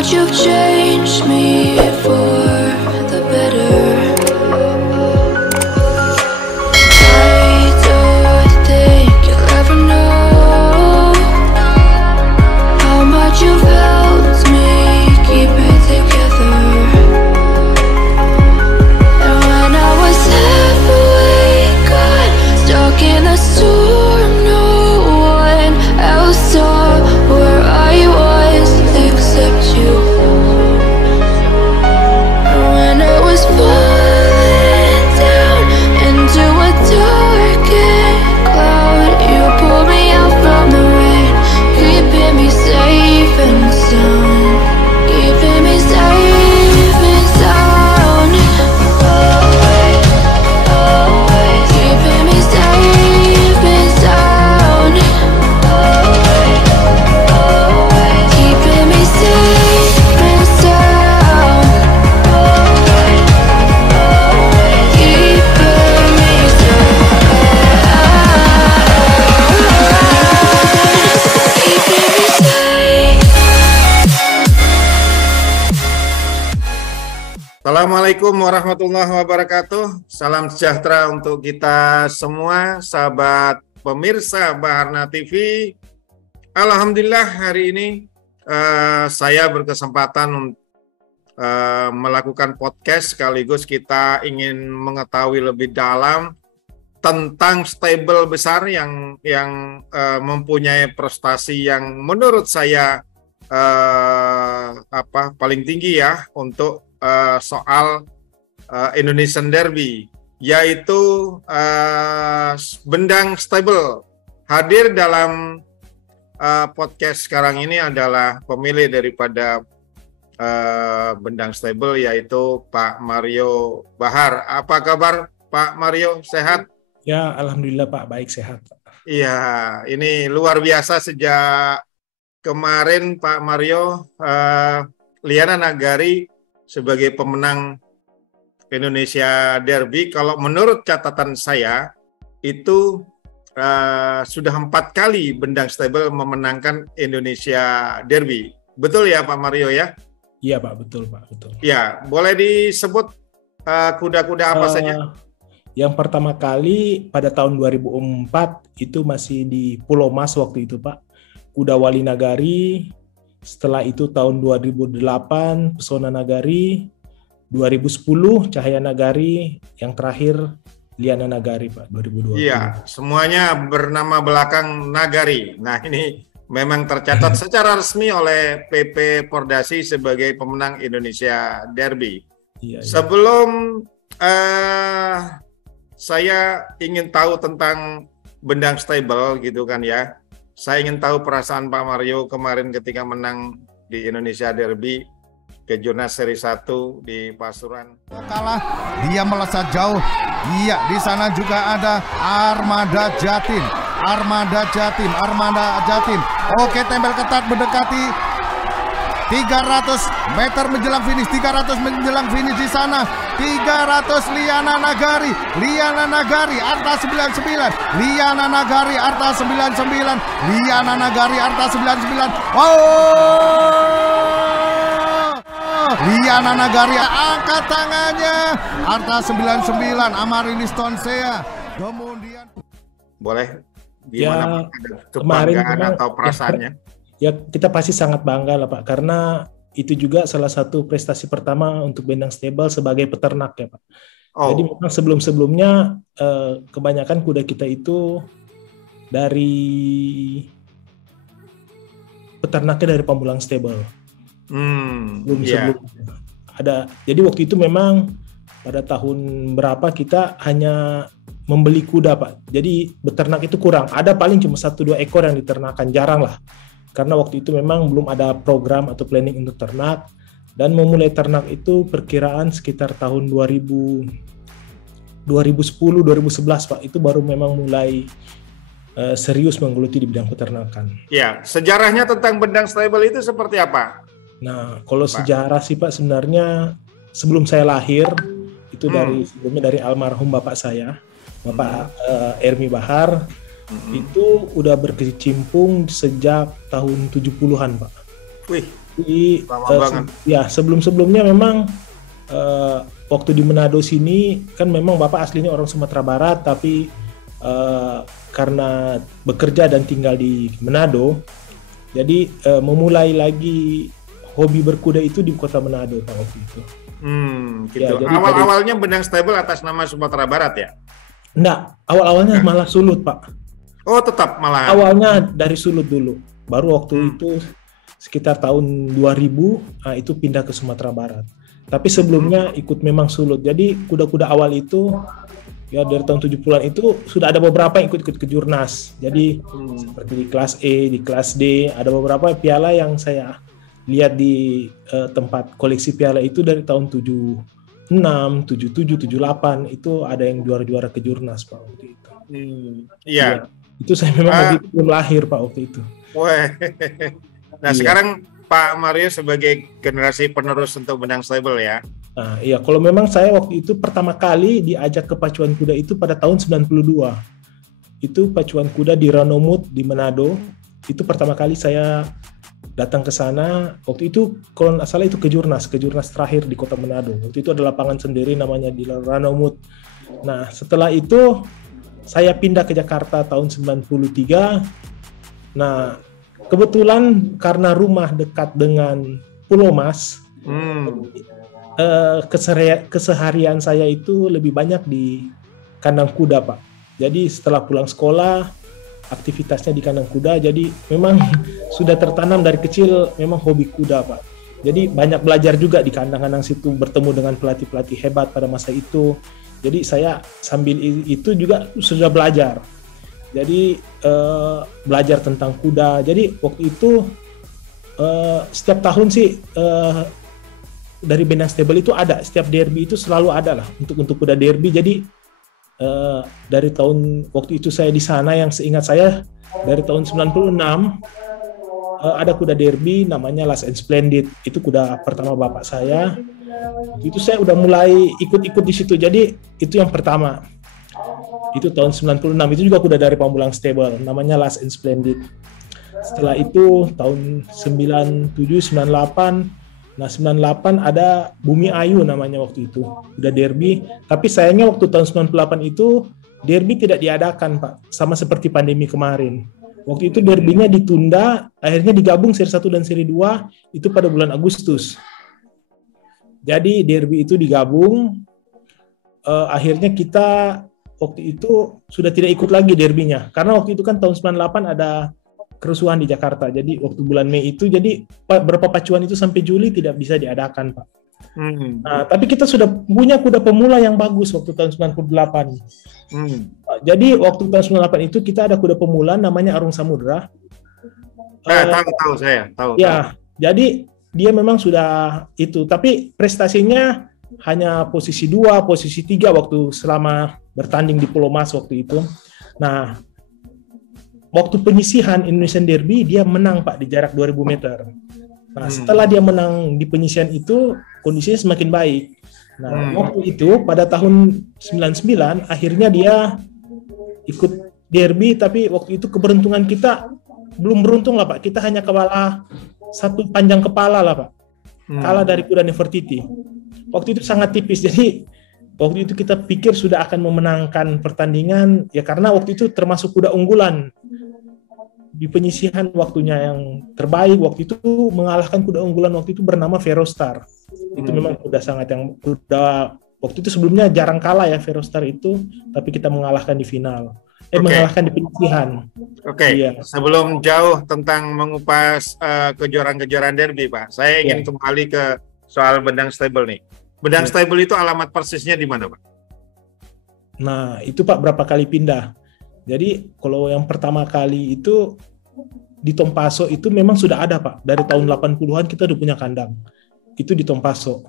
much you've changed me for the better. I don't think you'll ever know how much you've helped me keep it together. And when I was halfway gone, stuck in a storm, no one else saw where I was except you. And when I was falling down into a darkened cloud, you pulled me out from the rain, keeping me safe and sound, keeping me safe and sound. Always, always keeping me safe and sound. Always, always keeping me safe and sound. Always, always keeping me safe. Keeping me safe. Assalamualaikum warahmatullahi wabarakatuh. Salam sejahtera untuk kita semua, sahabat pemirsa Baharna TV. Alhamdulillah hari ini saya berkesempatan melakukan podcast, sekaligus kita ingin mengetahui lebih dalam tentang stable besar yang mempunyai prestasi yang menurut saya paling tinggi ya untuk soal Indonesian Derby, yaitu Bendang Stable. Hadir dalam podcast sekarang ini adalah pemilik daripada Bendang Stable, yaitu Pak Mario Bahar. Apa kabar Pak Mario, sehat? Ya, alhamdulillah Pak, baik, sehat. Iya, ini luar biasa. Sejak kemarin Pak Mario, Liana Nagari sebagai pemenang Indonesia Derby, kalau menurut catatan saya itu sudah 4 kali Bendang Stable memenangkan Indonesia Derby. Betul ya Pak Mario ya? Iya Pak, betul Pak, betul. Ya, boleh disebut kuda-kuda apa saja? Yang pertama kali pada tahun 2004 itu masih di Pulau Mas waktu itu Pak, kuda Wali Nagari. Setelah itu tahun 2008 Pesona Nagari, 2010 Cahaya Nagari, yang terakhir Liana Nagari Pak, 2020. Iya, semuanya bernama belakang Nagari. Nah, ini memang tercatat secara resmi oleh PP Pordasi sebagai pemenang Indonesia Derby. Iya. Sebelum saya ingin tahu tentang Bendang Stable gitu kan ya. Saya ingin tahu perasaan Pak Mario kemarin ketika menang di Indonesia Derby Kejurnas Seri 1 di Pasuruan. Kalah, dia melesat jauh. Iya, di sana juga ada Armada Jatim. Oke, tempel ketat mendekati 300 meter menjelang finish. 300 menjelang finish di sana. 300 Liana Nagari, Arta 99. Liana Nagari, Arta 99. Liana Nagari angkat tangannya. Arta 99, Amarilis Tonsea. Kemudian boleh gimana Ya, ada kemarin kebanggaan memang atau perasaannya? Ya, kita pasti sangat bangga lah Pak, karena itu juga salah satu prestasi pertama untuk Bendang Stable sebagai peternak ya Pak. Jadi memang sebelum-sebelumnya kebanyakan kuda kita itu dari peternaknya dari Pamulang Stable. Sebelum ada. Jadi waktu itu memang pada tahun berapa kita hanya membeli kuda Pak. Jadi beternak itu kurang. Ada paling cuma 1-2 ekor yang diternakan, jarang lah. Karena waktu itu memang belum ada program atau planning untuk ternak, dan memulai ternak itu perkiraan sekitar tahun 2010-2011 Pak, itu baru memang mulai serius menggeluti di bidang peternakan. Ya, sejarahnya tentang Bendang Stable itu seperti apa? Nah, kalau sejarah sih Pak, sebenarnya sebelum saya lahir itu sebelumnya dari almarhum bapak saya, Bapak Ermi Bahar. Itu udah berkecimpung sejak tahun 70-an, Pak. Wih, Jadi sebelum-sebelumnya memang waktu di Manado sini kan memang Bapak aslinya orang Sumatera Barat, tapi karena bekerja dan tinggal di Manado, jadi memulai lagi hobi berkuda itu di kota Manado Pak waktu itu. Gitu. Ya, awal-awalnya Benang Stable atas nama Sumatera Barat ya? Enggak, awal-awalnya malah Sulut Pak. Oh tetap malah. Awalnya dari Sulut dulu, baru waktu itu sekitar tahun 2000 itu pindah ke Sumatera Barat. Tapi sebelumnya ikut memang Sulut. Jadi kuda-kuda awal itu ya dari tahun 70-an itu sudah ada beberapa yang ikut kejurnas. Jadi seperti di kelas E, di kelas D, ada beberapa piala yang saya lihat di tempat koleksi piala itu dari tahun 76, 77, 78 itu ada yang juara-juara kejurnas Pak waktu itu. Iya. Itu saya memang lagi belum lahir Pak waktu itu. Nah sekarang Pak Mario sebagai generasi penerus untuk Benang Stable ya. Nah, iya, kalau memang saya waktu itu pertama kali diajak ke pacuan kuda itu pada tahun 92. Itu pacuan kuda di Ranomut di Manado. Itu pertama kali saya datang ke sana. Waktu itu kalau nggak salah itu kejurnas terakhir di kota Manado. Waktu itu ada lapangan sendiri namanya di Ranomut. Nah, setelah itu saya pindah ke Jakarta tahun 93. Nah, kebetulan karena rumah dekat dengan Pulau Mas, keseharian saya itu lebih banyak di kandang kuda Pak. Jadi setelah pulang sekolah, aktivitasnya di kandang kuda. Jadi memang sudah tertanam dari kecil memang hobi kuda Pak. Jadi banyak belajar juga di kandang-kandang situ, bertemu dengan pelatih-pelatih hebat pada masa itu. Jadi saya sambil itu juga sudah belajar. Jadi belajar tentang kuda. Jadi waktu itu setiap tahun sih dari Benang Stable itu ada, setiap derby itu selalu ada lah untuk kuda derby. Jadi dari tahun waktu itu saya di sana, yang seingat saya dari tahun 96 ada kuda derby namanya Last and Splendid. Itu kuda pertama bapak saya. Itu saya udah mulai ikut-ikut di situ. Jadi itu yang pertama. Itu tahun 96, itu juga kuda dari Pamulang Stable, namanya Last and Splendid. Setelah itu tahun 97, 98, nah 98 ada Bumi Ayu namanya waktu itu, kuda derby. Tapi sayangnya waktu tahun 98 itu derby tidak diadakan Pak, sama seperti pandemi kemarin. Waktu itu derbynya ditunda, akhirnya digabung seri 1 dan seri 2 itu pada bulan Agustus. Jadi derby itu digabung, akhirnya kita waktu itu sudah tidak ikut lagi derbynya, karena waktu itu kan tahun 98 ada kerusuhan di Jakarta. Jadi waktu bulan Mei itu, jadi beberapa pacuan itu sampai Juli tidak bisa diadakan Pak. Nah, tapi kita sudah punya kuda pemula yang bagus waktu tahun 98. Jadi waktu tahun 98 itu kita ada kuda pemula namanya Arung Samudra. Tahu saya. Ya, jadi dia memang sudah itu, tapi prestasinya hanya posisi 2, posisi 3 waktu selama bertanding di Pulau Mas waktu itu. Nah, waktu penyisihan Indonesian Derby dia menang Pak di jarak 2000 meter. Nah, setelah dia menang di penyisihan itu kondisinya semakin baik. Nah, waktu itu pada tahun 99 akhirnya dia ikut derby, tapi waktu itu keberuntungan kita belum beruntung lah Pak. Kita hanya kalah 1 panjang kepala lah Pak. Kalah dari kuda Nefertiti. Waktu itu sangat tipis. Jadi waktu itu kita pikir sudah akan memenangkan pertandingan ya, karena waktu itu termasuk kuda unggulan di penyisihan, waktunya yang terbaik waktu itu mengalahkan kuda unggulan waktu itu bernama Verostar. Itu memang kuda sangat yang kuda waktu itu sebelumnya jarang kalah ya Verostar itu, tapi kita mengalahkan di final. Mengalahkan di penyisihan. Iya. Sebelum jauh tentang mengupas kejuaraan-kejuaraan derby Pak, saya ingin kembali ke soal Benang Stable nih. Benang Stable itu alamat persisnya di mana Pak? Nah itu Pak berapa kali pindah. Jadi kalau yang pertama kali itu di Tompaso itu memang sudah ada Pak. Dari tahun 80-an kita udah punya kandang. Itu di Tompaso.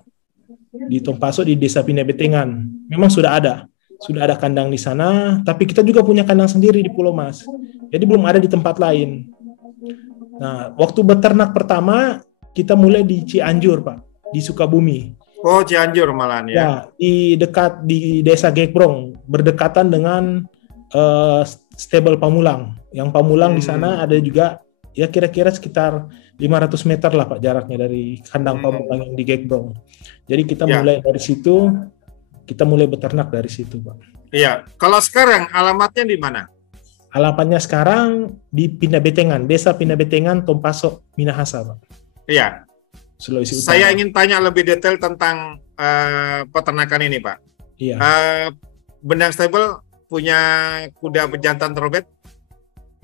Di Tompaso di Desa Pinebetengan. Memang sudah ada kandang di sana, tapi kita juga punya kandang sendiri di Pulau Mas. Jadi belum ada di tempat lain. Nah, waktu beternak pertama kita mulai di Cianjur Pak, di Sukabumi. Oh, Cianjur malahan ya. Ya, di Desa Gekbrong, berdekatan dengan stable Pamulang. Yang Pamulang di sana ada juga ya kira-kira sekitar 500 meter lah Pak jaraknya dari kandang pamulang yang di Gekbrong. Jadi kita mulai dari situ, kita mulai beternak dari situ Pak. Iya, kalau sekarang alamatnya di mana? Alamatnya sekarang di Pinabetengan, Desa Pinabetengan, Tompaso, Minahasa Pak. Iya. Sulawesi Utara. Saya ingin tanya lebih detail tentang peternakan ini Pak. Iya. Bendang Stable punya kuda pejantan terobet?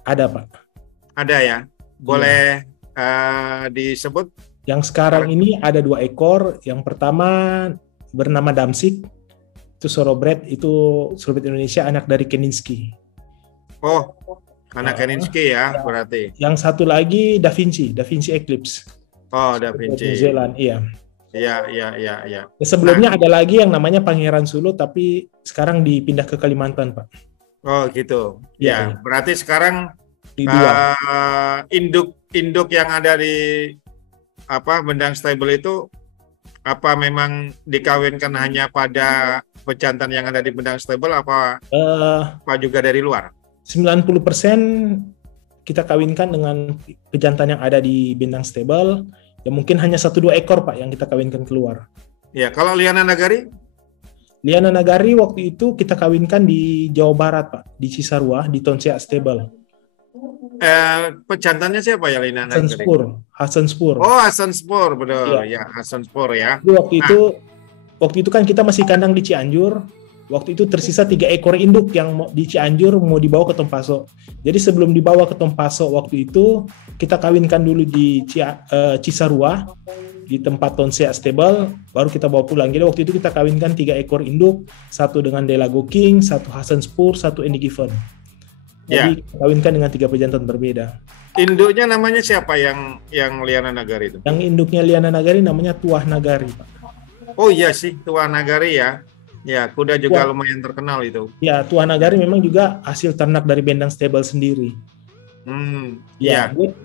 Ada Pak. Ada ya. Boleh disebut? Yang sekarang ini ada 2 ekor. Yang pertama bernama Damsik, itu Sorobred, itu Sorobred Indonesia, anak dari Keninsky. Oh, anak Keninsky ya berarti. Yang satu lagi Da Vinci Eclipse. Oh, Da Vinci. New Zealand, iya. Iya. Sebelumnya ada lagi yang namanya Pangeran Sulu, tapi sekarang dipindah ke Kalimantan, Pak. Oh, gitu. Ya. Berarti sekarang induk yang ada di Bendang Stable itu memang dikawinkan hanya pada pejantan yang ada di Bendang Stable apa juga dari luar? 90% kita kawinkan dengan pejantan yang ada di Bendang Stable. Ya mungkin hanya 1-2 ekor Pak yang kita kawinkan keluar. Ya, kalau Liana Nagari? Liana Nagari waktu itu kita kawinkan di Jawa Barat Pak, di Cisarua, di Tonsea Stable. Pejantannya siapa ya Liana Nagari? Hasan Spur. Oh, Hasan Spur, betul. Ya, Hasan Spur ya. Waktu itu kan kita masih kandang di Cianjur. Waktu itu tersisa 3 ekor induk yang di Cianjur mau dibawa ke Tompaso. Jadi sebelum dibawa ke Tompaso waktu itu kita kawinkan dulu di Cisarua di tempat Tonsea Stable, baru kita bawa pulang. Jadi waktu itu kita kawinkan 3 ekor induk, 1 dengan Delago King, 1 Hasan Spur, 1 Andy Given. Jadi kita kawinkan dengan 3 pejantan berbeda. Induknya namanya siapa yang Liana Nagari itu? Yang induknya Liana Nagari namanya Tuah Nagari, Pak. Oh iya sih, Tuah Nagari ya. Ya, kuda juga lumayan terkenal itu. Ya, Tuah Nagari memang juga hasil ternak dari Bendang Stable sendiri.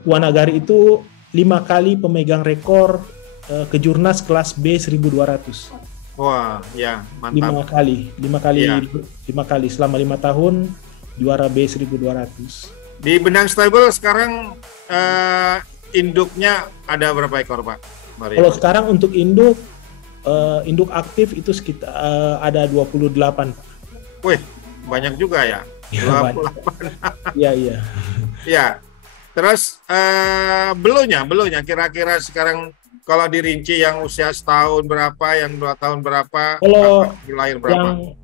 Tuah Nagari itu 5 kali pemegang rekor kejurnas kelas B 1200. Wah, ya mantap. 5 kali selama 5 tahun juara B 1200. Di Bendang Stable sekarang induknya ada berapa ekor, Pak? Kalau sekarang untuk induk aktif itu sekitar ada 28. Wih, banyak juga ya. 28. Iya. Ya. Terus belunya kira-kira sekarang kalau dirinci yang usia setahun berapa, yang 2 tahun berapa, kalau lahir berapa?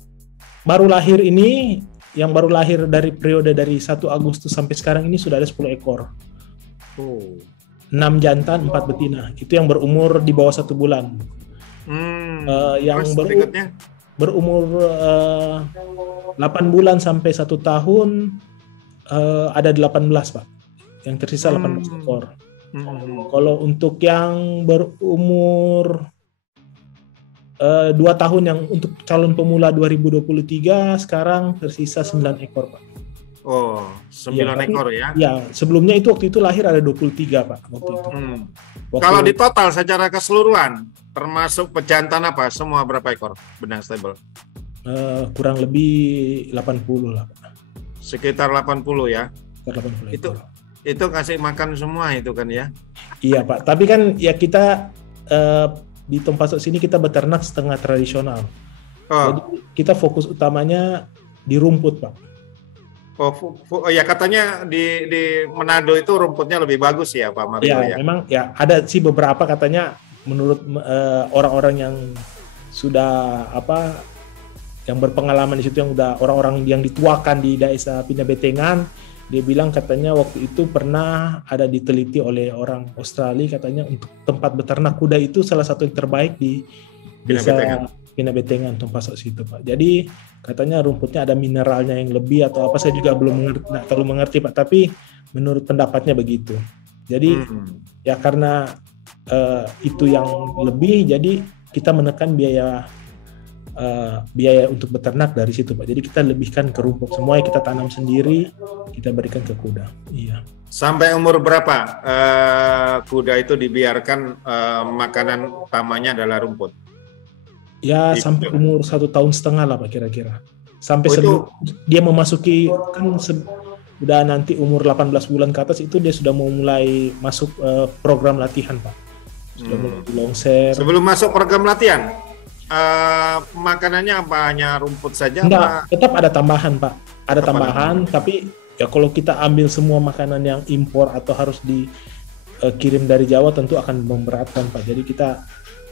Yang baru lahir dari periode dari 1 Agustus sampai sekarang ini sudah ada 10 ekor. 6 jantan, 4 betina. Itu yang berumur di bawah 1 bulan. Yang berumur 8 bulan sampai 1 tahun ada 18 Pak. Yang tersisa 18 ekor. Kalau untuk yang berumur 2 tahun yang untuk calon pemula 2023 sekarang tersisa 9 ekor Pak. Oh, 9 ekor ya? Ya, sebelumnya waktu itu lahir ada 23 Pak waktu itu. Kalau di total secara keseluruhan termasuk pejantan semua berapa ekor Bendang Stable? Kurang lebih 80 lah Pak. Sekitar 80 ya? Sekitar 80 ekor. Itu kasih makan semua itu kan ya? Iya Pak, tapi kan ya kita di Tompaso sini kita beternak setengah tradisional. Jadi kita fokus utamanya di rumput Pak. Ya katanya di Manado itu rumputnya lebih bagus ya Pak Mario ya? Memang ya ada sih beberapa katanya menurut orang-orang yang sudah yang berpengalaman di situ, yang udah orang-orang yang dituakan di Desa Pinabetengan, dia bilang katanya waktu itu pernah ada diteliti oleh orang Australia, katanya untuk tempat beternak kuda itu salah satu yang terbaik di Desa Pinabetengan, Tompaso situ Pak. Jadi katanya rumputnya ada mineralnya yang lebih atau apa, saya juga belum terlalu mengerti Pak, tapi menurut pendapatnya begitu. Jadi ya karena itu yang lebih, jadi kita menekan biaya untuk beternak dari situ Pak. Jadi kita lebihkan ke rumput, semuanya kita tanam sendiri, kita berikan ke kuda. Iya. Sampai umur berapa kuda itu dibiarkan makanan utamanya adalah rumput? Ya sampai umur 1,5 tahun lah Pak kira-kira. Sampai sebelum dia memasuki kan udah nanti umur 18 bulan ke atas itu dia sudah mau mulai masuk program latihan, Pak. Sudah mulai longser. Sebelum masuk program latihan, makanannya apa? Hanya rumput saja? Enggak, tetap ada tambahan, Pak. Ada tambahan, tapi ya kalau kita ambil semua makanan yang impor atau harus dikirim dari Jawa tentu akan memberatkan, Pak. Jadi kita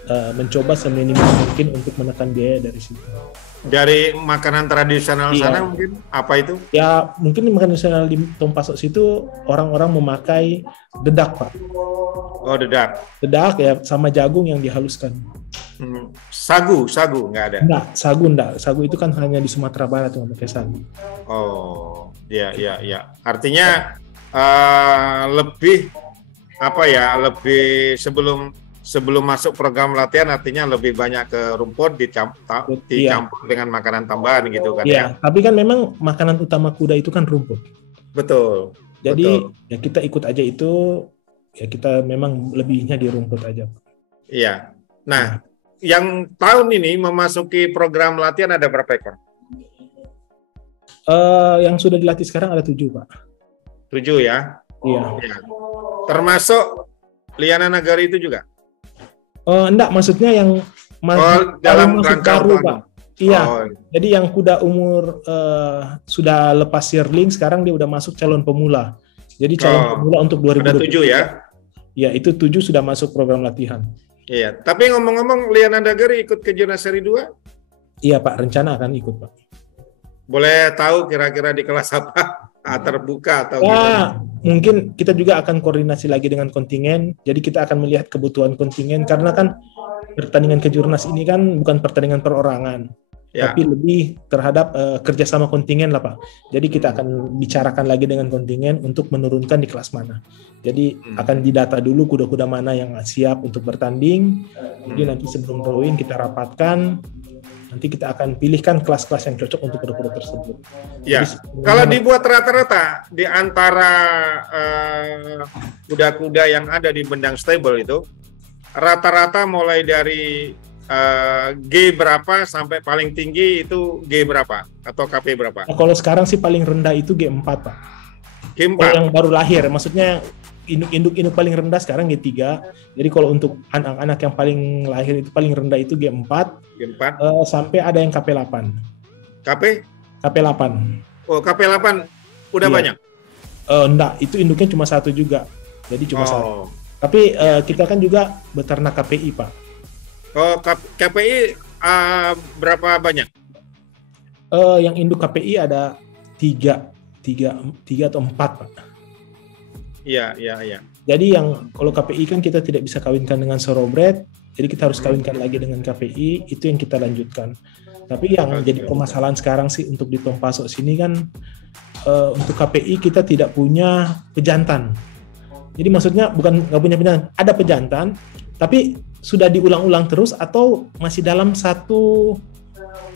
mencoba seminimal mungkin untuk menekan biaya dari situ. Dari makanan tradisional sana mungkin apa itu? Ya mungkin makanan tradisional di Tompasok situ orang-orang memakai dedak, Pak. Oh, dedak. Dedak ya sama jagung yang dihaluskan. Sagu nggak ada? Enggak, sagu itu kan hanya di Sumatera Barat yang pakai sagu. Oh, ya. Artinya lebih apa ya? Lebih sebelum masuk program latihan artinya lebih banyak ke rumput dicampur dengan makanan tambahan gitu kan ya. Tapi kan memang makanan utama kuda itu kan rumput. Betul. Jadi ya kita ikut aja itu, ya kita memang lebihnya di rumput aja. Iya. Nah, yang tahun ini memasuki program latihan ada berapa ekor? Yang sudah dilatih sekarang ada 7, Pak. 7 ya? Iya. Termasuk Liana Nagari itu juga? Enggak, maksudnya yang dalam rangka baru, Pak. Iya. Jadi yang kuda umur sudah lepas yearling, sekarang dia udah masuk calon pemula. Jadi calon pemula untuk 2020. Ada 7 ya? Iya, itu 7 sudah masuk program latihan. Iya. Tapi ngomong-ngomong, Liana Nagari ikut kejuaraan seri 2? Iya, Pak. Rencana akan ikut, Pak. Boleh tahu kira-kira di kelas apa? Terbuka atau gimana? Mungkin kita juga akan koordinasi lagi dengan kontingen. Jadi kita akan melihat kebutuhan kontingen karena kan pertandingan kejurnas ini kan bukan pertandingan perorangan, tapi lebih terhadap kerjasama kontingen lah, Pak. Jadi kita akan bicarakan lagi dengan kontingen untuk menurunkan di kelas mana. Jadi akan didata dulu kuda-kuda mana yang siap untuk bertanding. Jadi nanti sebelum drawing kita rapatkan. Nanti kita akan pilihkan kelas-kelas yang cocok untuk kuda-kuda tersebut. Ya, kalau dibuat rata-rata di antara kuda-kuda yang ada di Bendang Stable itu, rata-rata mulai dari G berapa sampai paling tinggi itu G berapa atau KP berapa? Nah, kalau sekarang sih paling rendah itu G4, Pak. G4? Kalau yang baru lahir, maksudnya induk paling rendah sekarang G3. Jadi kalau untuk anak-anak yang paling lahir itu paling rendah itu G4. Sampai ada yang KP8. KP8. Oh, KP8 udah banyak? Enggak, itu induknya cuma 1 juga. Jadi cuma 1. Tapi kita kan juga beternak KPI, Pak. Oh, KPI berapa banyak? Yang induk KPI ada 3 atau 4, Pak. Iya. Jadi yang kalau KPI kan kita tidak bisa kawinkan dengan thoroughbred, jadi kita harus kawinkan lagi dengan KPI, itu yang kita lanjutkan. Tapi yang jadi permasalahan sekarang sih untuk di Tompasok sini kan untuk KPI kita tidak punya pejantan. Jadi maksudnya bukan nggak punya pejantan, ada pejantan, tapi sudah diulang-ulang terus atau masih dalam satu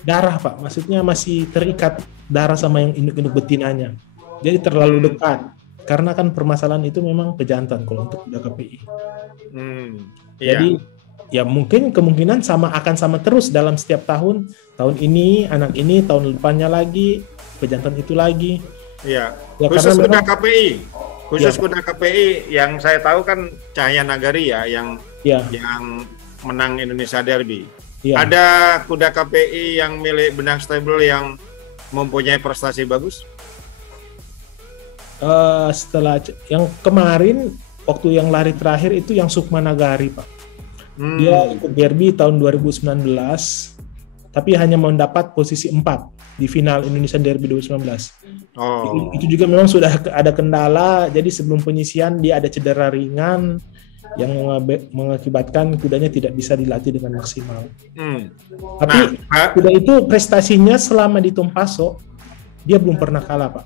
darah, Pak. Maksudnya masih terikat darah sama yang induk-induk betinanya. Jadi terlalu dekat. Karena kan permasalahan itu memang pejantan kalau untuk kuda KPI. Jadi ya mungkin kemungkinan akan sama terus dalam setiap tahun. Tahun ini anak ini, tahun depannya lagi pejantan itu lagi. Iya. Khusus kuda KPI. Kuda KPI yang saya tahu kan Cahaya Nagari ya yang menang Indonesia Derby. Ya. Ada kuda KPI yang milik Bendang Stable yang mempunyai prestasi bagus? Setelah yang kemarin waktu yang lari terakhir itu yang Sukma Nagari, Pak. Dia ikut derby tahun 2019 tapi hanya mendapat posisi 4 di final Indonesia Derby 2019. Itu juga memang sudah ada kendala, jadi sebelum penyisian dia ada cedera ringan yang mengakibatkan kudanya tidak bisa dilatih dengan maksimal. Tapi kuda itu prestasinya selama di Tompasok dia belum pernah kalah, Pak.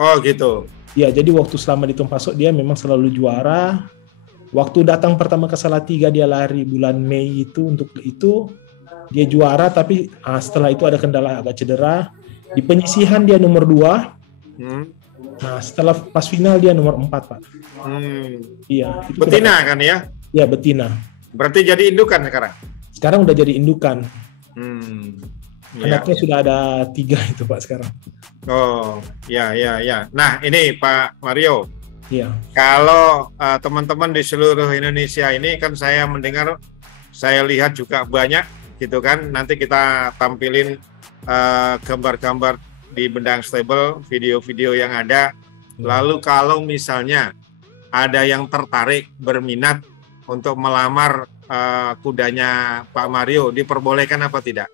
Oh gitu. Ya, jadi waktu selama di Tompasok dia memang selalu juara. Waktu datang pertama ke Salatiga dia lari bulan Mei itu dia juara, tapi setelah itu ada kendala agak cedera. Di penyisihan dia nomor 2. Nah, setelah pas final dia nomor 4, Pak. Iya. Betina kan ya? Iya, betina. Berarti jadi indukan sekarang? Sekarang udah jadi indukan. Anaknya sudah ada 3 itu Pak sekarang. Oh, ya. Nah, ini Pak Mario. Iya. Kalau teman-teman di seluruh Indonesia ini kan saya mendengar, saya lihat juga banyak gitu kan. Nanti kita tampilin gambar-gambar di Bendang Stable, video-video yang ada. Lalu kalau misalnya ada yang tertarik, berminat untuk melamar kudanya Pak Mario, diperbolehkan apa tidak?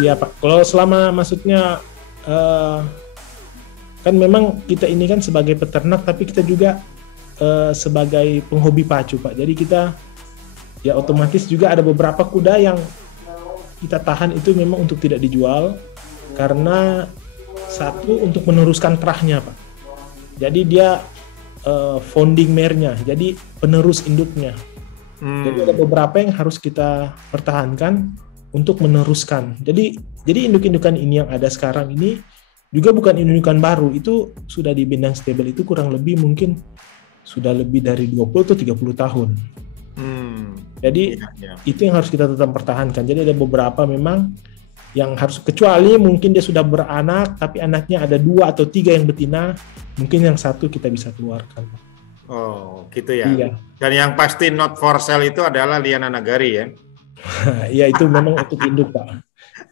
Iya Pak, kalau selama maksudnya kan memang kita ini kan sebagai peternak, tapi kita juga sebagai penghobi pacu Pak. Jadi kita ya otomatis juga ada beberapa kuda yang kita tahan itu memang untuk tidak dijual, karena satu untuk meneruskan terahnya Pak. Jadi dia founding mare-nya, jadi penerus induknya. Jadi ada beberapa yang harus kita pertahankan untuk meneruskan. Jadi induk-indukan ini yang ada sekarang ini juga bukan indukan baru, itu sudah di Bendang Stable itu kurang lebih mungkin sudah lebih dari 20 atau 30 tahun. Jadi itu yang harus kita tetap pertahankan. Jadi ada beberapa memang yang harus, kecuali mungkin dia sudah beranak tapi anaknya ada 2 atau 3 yang betina, mungkin yang satu kita bisa keluarkan. Oh gitu ya. Iya. Dan yang pasti not for sale itu adalah Liana Nagari ya. Iya, itu memang untuk induk Pak.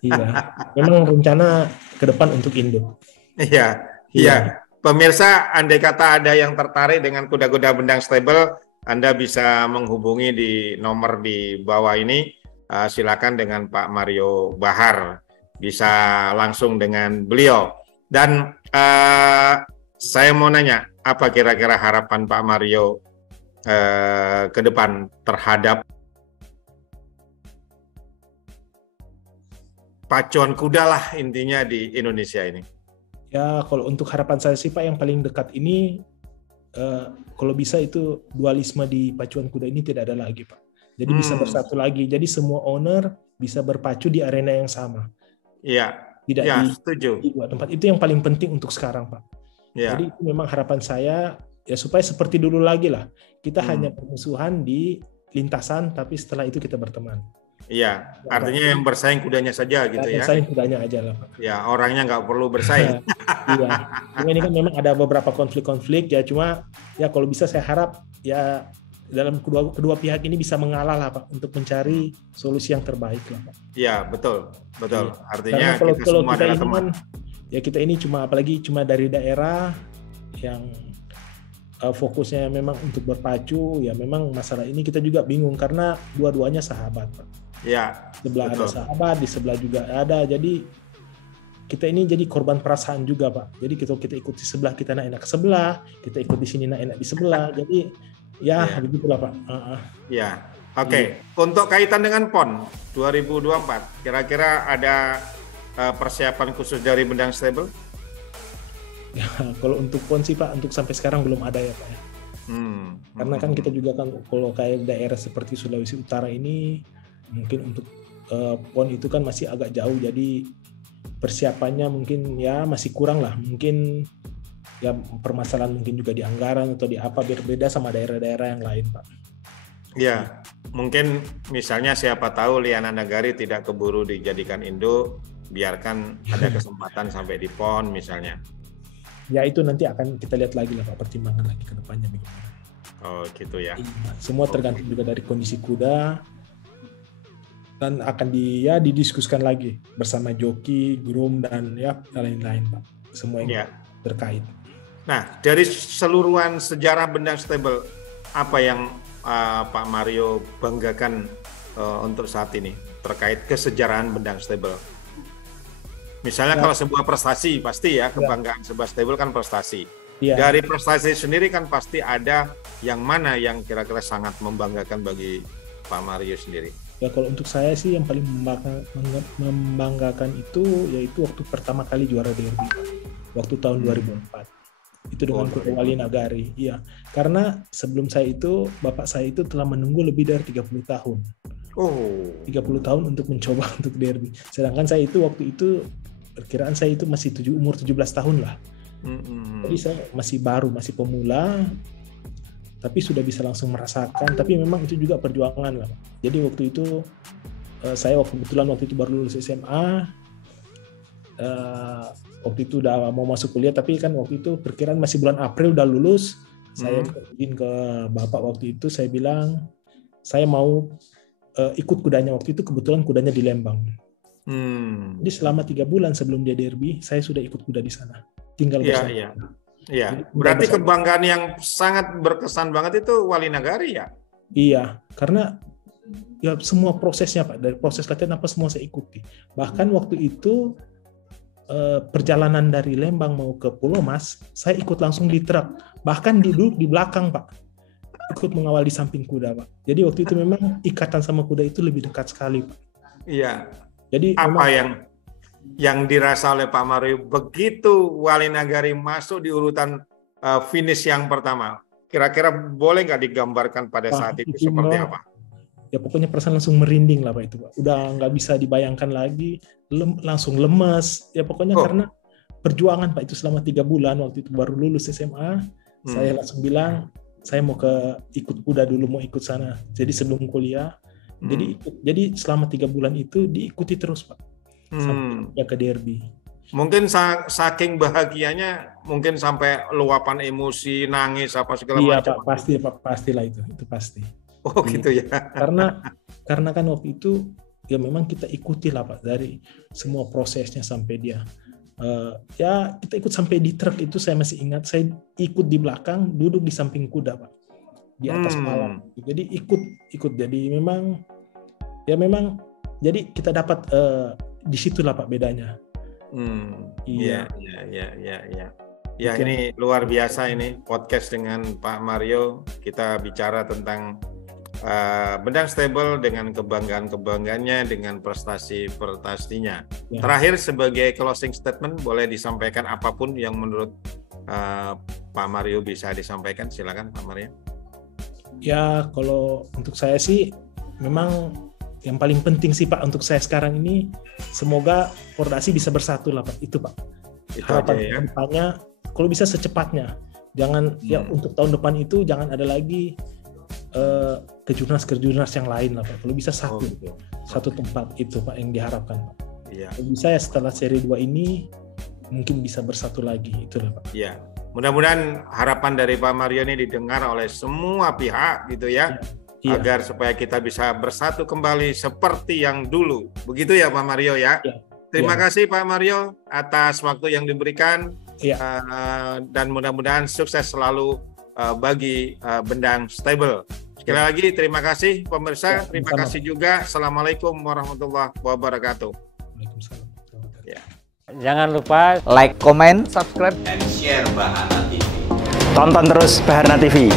Iya, memang rencana ke depan untuk induk. Iya. Pemirsa, andai kata ada yang tertarik dengan kuda-kuda Bendang Stable, Anda bisa menghubungi di nomor di bawah ini. Silakan dengan Pak Mario Bahar, bisa langsung dengan beliau. Dan saya mau nanya, apa kira-kira harapan Pak Mario ke depan terhadap pacuan kuda lah intinya di Indonesia ini? Ya, kalau untuk harapan saya sih Pak, yang paling dekat ini kalau bisa itu dualisme di pacuan kuda ini tidak ada lagi Pak. Jadi bisa bersatu lagi. Jadi semua owner bisa berpacu di arena yang sama. Iya. Tidak setuju. di dua tempat. Itu yang paling penting untuk sekarang Pak. Ya. Jadi itu memang harapan saya ya supaya seperti dulu lagi lah. Kita hanya permusuhan di lintasan, tapi setelah itu kita berteman. Iya, artinya yang bersaing kudanya saja gitu ya. Bersaing kudanya aja lah Pak. Ya, orangnya nggak perlu bersaing. Iya. Cuma ini kan memang ada beberapa konflik-konflik ya. Cuma ya kalau bisa saya harap ya dalam kedua pihak ini bisa mengalah lah Pak, untuk mencari solusi yang terbaik lah Pak. Iya, betul. Iya. Artinya kalau kita semua adalah teman. Ya kita ini apalagi cuma dari daerah yang fokusnya memang untuk berpacu, ya memang masalah ini kita juga bingung karena dua-duanya sahabat Pak. Ya, sebelah betul. Ada sahabat, di sebelah juga ada. Jadi kita ini jadi korban perasaan juga Pak. Jadi kita ikut di sebelah, kita enak ke sebelah, kita ikut di sini enak di sebelah. Jadi ya begitulah Pak. Ya, oke. Untuk kaitan dengan PON 2024, kira-kira ada persiapan khusus dari Bendang Stable? Ya, kalau untuk PON sih Pak, untuk sampai sekarang belum ada ya Pak ya. Karena kan kita juga kan kalau kayak daerah seperti Sulawesi Utara ini mungkin untuk PON itu kan masih agak jauh, jadi persiapannya mungkin ya masih kurang lah. Mungkin ya permasalahan mungkin juga di anggaran atau di apa, berbeda sama daerah-daerah yang lain Pak. Ya, mungkin misalnya siapa tahu Liana Nagari tidak keburu dijadikan induk, biarkan ada kesempatan sampai di PON misalnya. Ya itu nanti akan kita lihat lagi lah Pak, pertimbangan lagi ke depannya bagaimana. Oh gitu ya. Semua tergantung juga dari kondisi kuda, dan akan didiskusikan lagi bersama joki, groom, dan ya lain-lain Pak. Semua yang terkait. Nah, dari seluruhan sejarah Bendang Stable, apa yang Pak Mario banggakan untuk saat ini terkait kesejarahan Bendang Stable? Misalnya kalau sebuah prestasi, pasti ya kebanggaan sebuah stable kan prestasi. Dari prestasi sendiri kan pasti ada yang mana yang kira-kira sangat membanggakan bagi Pak Mario sendiri. Ya kalau untuk saya sih yang paling membanggakan itu yaitu waktu pertama kali juara derby, waktu tahun 2004. Itu dengan kuda Wali Nagari. Iya, karena sebelum saya itu, bapak saya itu telah menunggu lebih dari 30 tahun. 30 tahun untuk mencoba untuk derby. Sedangkan saya itu waktu itu, perkiraan saya itu masih umur 17 tahun lah. Jadi saya masih baru, masih pemula, tapi sudah bisa langsung merasakan. Tapi memang itu juga perjuangan lah. Jadi waktu itu saya kebetulan waktu itu baru lulus SMA. Waktu itu udah mau masuk kuliah, tapi kan waktu itu perkiraan masih bulan April udah lulus. Saya izin ke bapak waktu itu, saya bilang saya mau ikut kudanya. Waktu itu kebetulan kudanya di Lembang. Jadi selama 3 bulan sebelum dia derby, saya sudah ikut kuda di sana. Tinggal bersama. Iya. Berarti kebanggaan yang sangat berkesan banget itu Wali Nagari ya? Iya, karena ya semua prosesnya Pak, dari proses latihan apa semua saya ikuti. Bahkan waktu itu perjalanan dari Lembang mau ke Pulau Mas, saya ikut langsung di truk. Bahkan duduk di belakang Pak, ikut mengawal di samping kuda Pak. Jadi waktu itu memang ikatan sama kuda itu lebih dekat sekali Pak. Iya. Jadi apa yang dirasa oleh Pak Mario begitu Wali Nagari masuk di urutan finish yang pertama? Kira-kira boleh nggak digambarkan pada saat itu seperti apa? Ya pokoknya perasaan langsung merinding lah Pak itu Pak. Udah nggak bisa dibayangkan lagi, langsung lemas. Ya pokoknya karena perjuangan Pak itu selama 3 bulan, waktu itu baru lulus SMA, saya langsung bilang saya mau ikut kuda dulu, mau ikut sana. Jadi sebelum kuliah. Jadi selama 3 bulan itu diikuti terus Pak, sampai ke derby. Mungkin saking bahagianya, mungkin sampai luapan emosi, nangis apa segala macam. Iya Pak, pastilah itu pasti. Oh gitu ya. Karena kan waktu itu ya memang kita ikuti lah Pak dari semua prosesnya sampai dia. Ya kita ikut sampai di truk itu saya masih ingat, saya ikut di belakang, duduk di samping kuda Pak, di atas palang. Jadi ikut. Jadi memang jadi kita dapat di situlah Pak bedanya. Iya. Ya ini luar biasa ini podcast dengan Pak Mario. Kita bicara tentang Bendang Stable dengan kebanggaan-kebanggaannya, dengan prestasi-prestasinya. Ya. Terakhir sebagai closing statement boleh disampaikan apapun yang menurut Pak Mario bisa disampaikan. Silakan Pak Mario. Ya kalau untuk saya sih memang yang paling penting sih Pak untuk saya sekarang ini, semoga Pordasi bisa bersatu lah Pak, itu Pak. Harapan kedepannya kalau bisa secepatnya. Jangan ya untuk tahun depan itu jangan ada lagi ke jurnas yang lain lah Pak. Kalau bisa satu tempat itu Pak yang diharapkan Pak. Iya. Kalau bisa ya setelah seri 2 ini mungkin bisa bersatu lagi, itulah Pak. Iya. Mudah-mudahan harapan dari Pak Mario ini didengar oleh semua pihak gitu ya. Iya. Agar supaya kita bisa bersatu kembali seperti yang dulu. Begitu ya Pak Mario ya. Iya. Terima kasih Pak Mario atas waktu yang diberikan. Iya. Dan mudah-mudahan sukses selalu bagi Bendang Stable. Sekali lagi terima kasih pemirsa. Terima kasih juga. Assalamualaikum warahmatullahi wabarakatuh. Ya. Jangan lupa like, comment, subscribe, dan share Baharna TV. Tonton terus Baharna TV.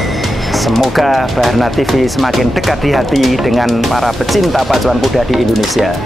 Semoga Baharna TV semakin dekat di hati dengan para pecinta pacuan kuda di Indonesia.